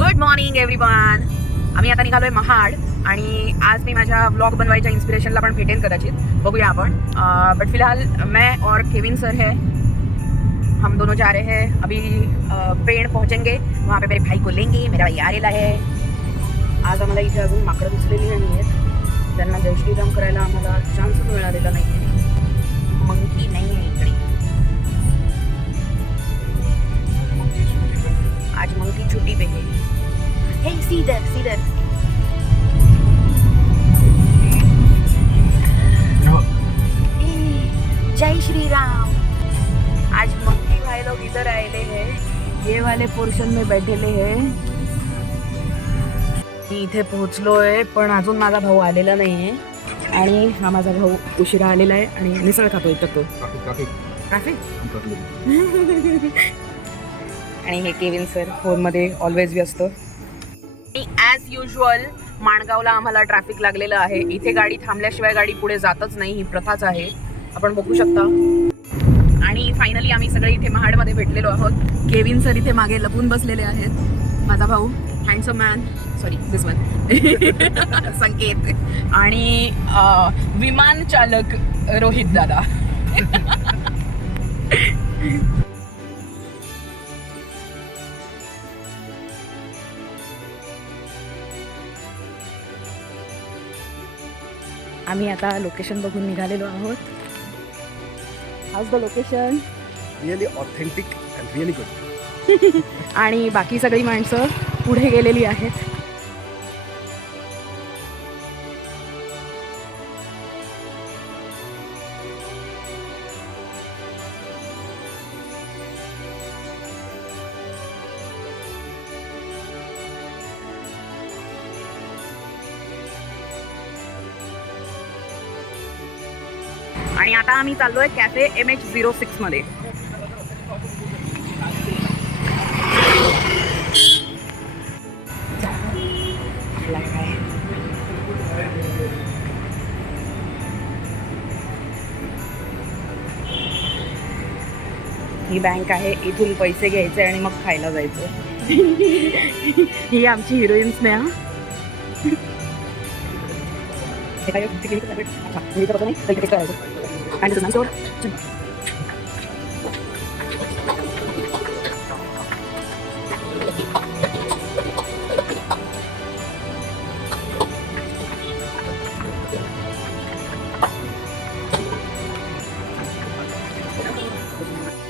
Good morning everyone. आम्ही आता निघालोय महाड आणि आज मी माझ्या ब्लॉग बनवायच्या इन्स्पिरेशनला पण भेटेन कदाचित, बघूया आपण. बट फिलहाल मैं और केविन सर है, हम दोनों जा रहे हैं अभी पेड़ पहुंचेंगे, वहाँ पे मेरे भाई को लेंगे. मेरा भाई आलेला आहे. आज आम्हाला इथे अजून माकडं दिसलेली नाही आहेत, त्यांना जय श्रीराम करायला आम्हाला चान्सच मिळालेला नाही आहे. मंकी नाही आहे इकडे, आज मंकी छुट्टी पे है. हे सीधर सीधर जय श्री राम. आज मंकी भाई लोग इधर आए हैं, ये वाले पोर्शन में बैठेले हैं. मी इथे पोहोचलोय पण अजून माझा भाऊ आलेला नाहीये आणि हा माझा भाऊ उशिरा आलेला आहे आणि मिसळ खातोय तो. ट्रॅफिक आणि हे केविन सर फोनमध्ये ऑलवेज व्यस्त. ॲज युजल माणगावला आम्हाला ट्रॅफिक लागलेलं आहे. इथे गाडी थांबल्याशिवाय गाडी पुढे जातच नाही, ही प्रथाच आहे, आपण बघू शकता. आणि फायनली आम्ही सगळे इथे महाडमध्ये भेटलेलो आहोत. केविन सर इथे मागे लपून बसलेले आहेत, माझा भाऊ हँडसम मॅन, सॉरी दिस वन संकेत, आणि विमान चालक रोहित दादा. आम्ही आता लोकेशन बघून निघालेलो आहोत. House the location? Really authentic and really good. आणि बाकी सगळी माणसं पुढे गेलेली आहेत. आणि आता आम्ही चाललोय कॅफे MH06 मध्ये. ही बँक आहे, इथून पैसे घ्यायचे आणि मग खायला जायचं. ही आमची हिरोईन स्नेहा.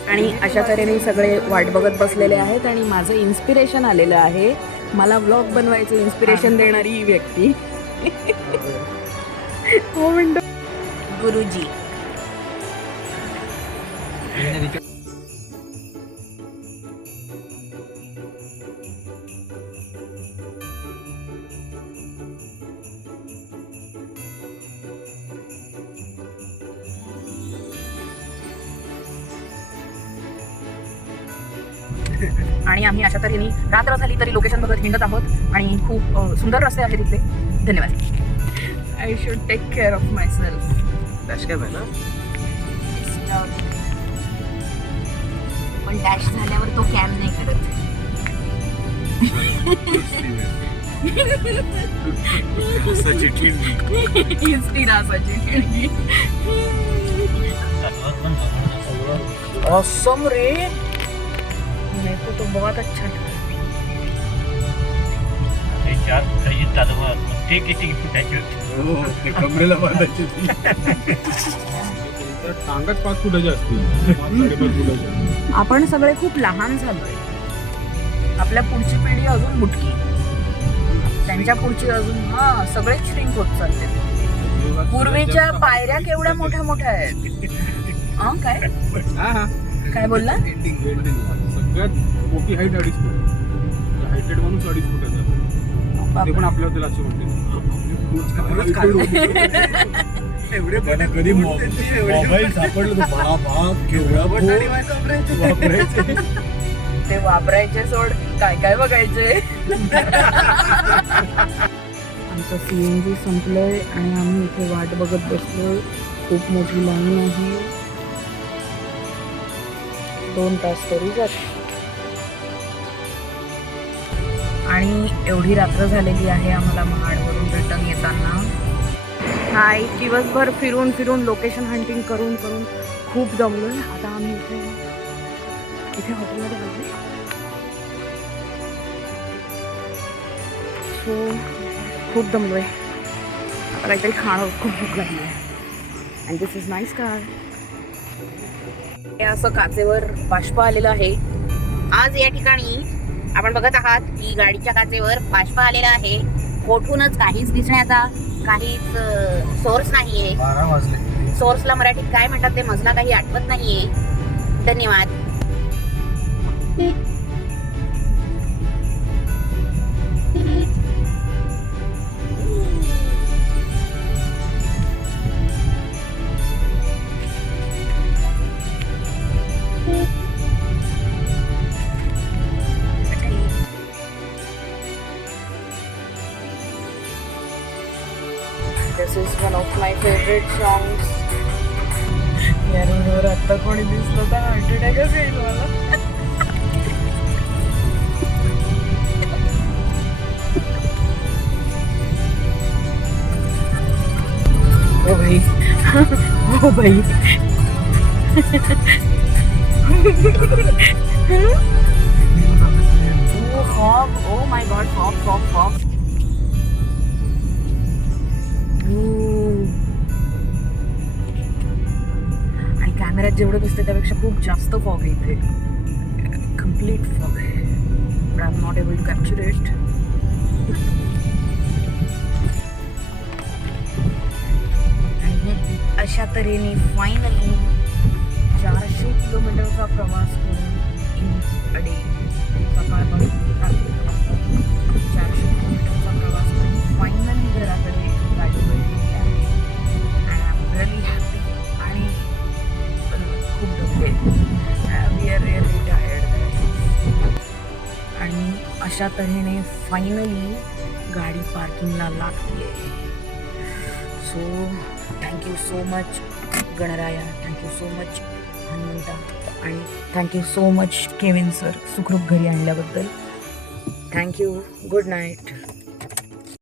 आणि अशा तऱ्हेने सगळे वाट बघत बसलेले आहेत आणि माझं इन्स्पिरेशन आलेलं आहे. मला व्लॉग बनवायचं इन्स्पिरेशन देणारी ही व्यक्ती हो म्हणतो गुरुजी. आणि आम्ही अशा तऱ्हेने रात्र झाली तरी लोकेशन बघत हिंडत आहोत आणि खूप सुंदर रस्ते आहेत इथले. धन्यवाद. I should take care of myself. Dash cab आहे ना? पण डॅश झाल्यावर तो कॅम नाही करत. ऑसम रे, मेरे को तो बहुत अच्छा लगा. चार फुटाची तलवार, ते किती फुटाची? कमरेला बांधायची. टांगात 5 फुटाची असतील, 5-5.5 फुटाची. आपण सगळे खूप लहान झालोय. आपल्या पुढची पिढी अजून मुटकी, त्यांच्या पुढची अजून सगळे श्रिंक होत चालले. पूर्वीच्या पायऱ्या केवढ्या मोठ्या मोठ्या आहेत. काय काय बोलला? सगळ्यात मोठी हाईट 2.5 फूट. हायटेड माणूस 2.5 फुटाचा. ते पण आपल्या होते असे म्हणते. कधी मोबाईल सापडलं तर ते वापरायचे सोड, काय काय बघायचे. आमचं CNG संपलंय आणि आम्ही इथे वाट बघत बसलोय. खूप मोठी लाईन आहे, 2 तास तरी जात. आणि एवढी रात्र झालेली आहे आम्हाला महाडवरून रिटर्न येताना. हाय, दिवसभर फिरून फिरून लोकेशन हंटिंग करून करून खूप दमलोय. आता आम्ही इथे हॉटेलमध्ये बसले. सो खूप दमलोय. आता काहीतरी खाणं खूप भूक लागली आहे. And this is nice car. हे असं काचेवर बाष्प आलेलं आहे. आज या ठिकाणी आपण बघत आहात की गाडीच्या काचेवर बाष्प आलेला आहे. कोठूनच काहीच दिसण्याचा काहीच सोर्स नाहीये. 12 वाजले. सोर्सला मराठीत काय म्हणतात ते मजला काही आठवत नाहीये. धन्यवाद. This is one of my favorite songs. या रोडवर आत्ता कोणी दिसलं तर हार्ट अटॅकच येईल मला. ओ भाई, ओ भाई. Oh fog, oh my god, fog. आणि कॅमेऱ्यात जेवढं दिसतं त्यापेक्षा खूप जास्त फॉग आहे इथे. कम्प्लीट फॉग आहे. But I am not able to capture it. आणि अशा तऱ्हेने फायनली 400 किलोमीटरचा प्रवास करून इन अ डे, सकाळपासून रात्रीपर्यंत 400 किलोमीटरचा प्रवास करून फायनली घराकडे गाडी वळलेली आहे. And I am really happy. आणि खूप दमले. We are really tired. आणि अशा तऱ्हेने फायनली गाडी पार्किंगला लागते. So thank you so much Ganaraya, thank you so much हनुमंता, आणि thank you so much Kevin sir सुखरूप घरी आणल्याबद्दल. थँक्यू. Good night.